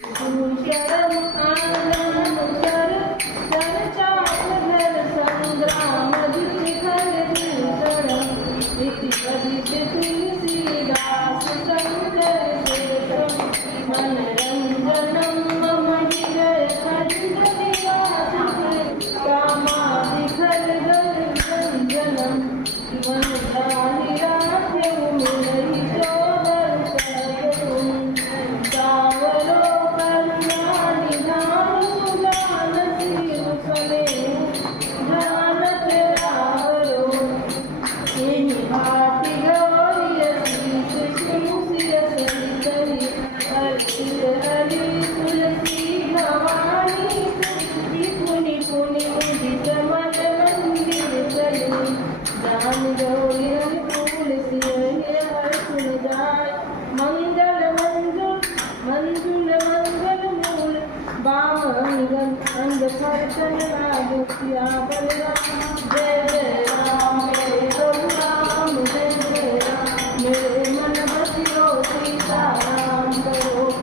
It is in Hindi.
शरम आनंद शर चर्चा घर संग्राम दिखर भूषण इति कदित तुलसीदास संकर शेषम मनरंजनम मम हृदय खंड निवास कामादिखर रंजनम मन प्राणी राखे मुरली चोदर करतुम सावरो करुणानि धाम सुजान सिर फले जानत रावरो एहि भाति गौरी शीश सिंह सरितरि अर्चित हरि तुलसी भवानी पुनि पुनि मुदित मन मंदिर चली जान गौरी हरि फूल सिंह हर सुन जाय मंगल मंजुल मंगल मूल बाम अंग अंग फर्चन राग सिया बलराम